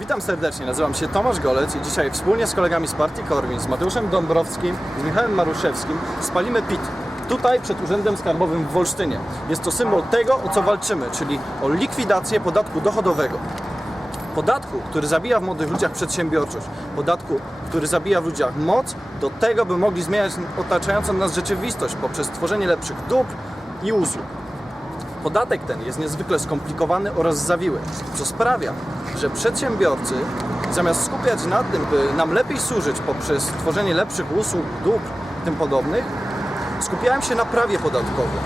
Witam serdecznie, nazywam się Tomasz Golec i dzisiaj wspólnie z kolegami z partii Korwin, z Mateuszem Dąbrowskim, z Michałem Maruszewskim spalimy PIT. Tutaj przed Urzędem Skarbowym w Wolsztynie. Jest to symbol tego, o co walczymy, czyli o likwidację podatku dochodowego. Podatku, który zabija w młodych ludziach przedsiębiorczość. Podatku, który zabija w ludziach moc do tego, by mogli zmieniać otaczającą nas rzeczywistość poprzez tworzenie lepszych dóbr i usług. Podatek ten jest niezwykle skomplikowany oraz zawiły, co sprawia, że przedsiębiorcy zamiast skupiać na tym, by nam lepiej służyć poprzez tworzenie lepszych usług, dóbr tym podobnych, skupiają się na prawie podatkowym.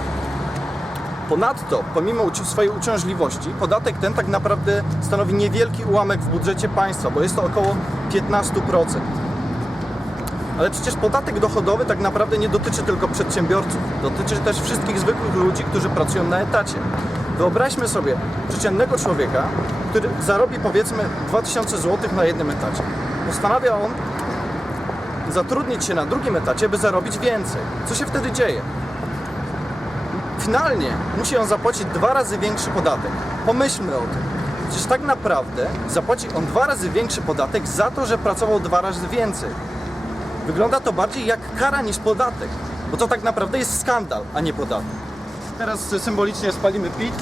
Ponadto, pomimo swojej uciążliwości, podatek ten tak naprawdę stanowi niewielki ułamek w budżecie państwa, bo jest to około 15%. Ale przecież podatek dochodowy tak naprawdę nie dotyczy tylko przedsiębiorców. Dotyczy też wszystkich zwykłych ludzi, którzy pracują na etacie. Wyobraźmy sobie przeciętnego człowieka, który zarobi powiedzmy 2000 zł na jednym etacie. Postanawia on zatrudnić się na drugim etacie, by zarobić więcej. Co się wtedy dzieje? Finalnie musi on zapłacić dwa razy większy podatek. Pomyślmy o tym. Przecież tak naprawdę zapłaci on dwa razy większy podatek za to, że pracował dwa razy więcej. Wygląda to bardziej jak kara niż podatek, bo to tak naprawdę jest skandal, a nie podatek. Teraz symbolicznie spalimy PIT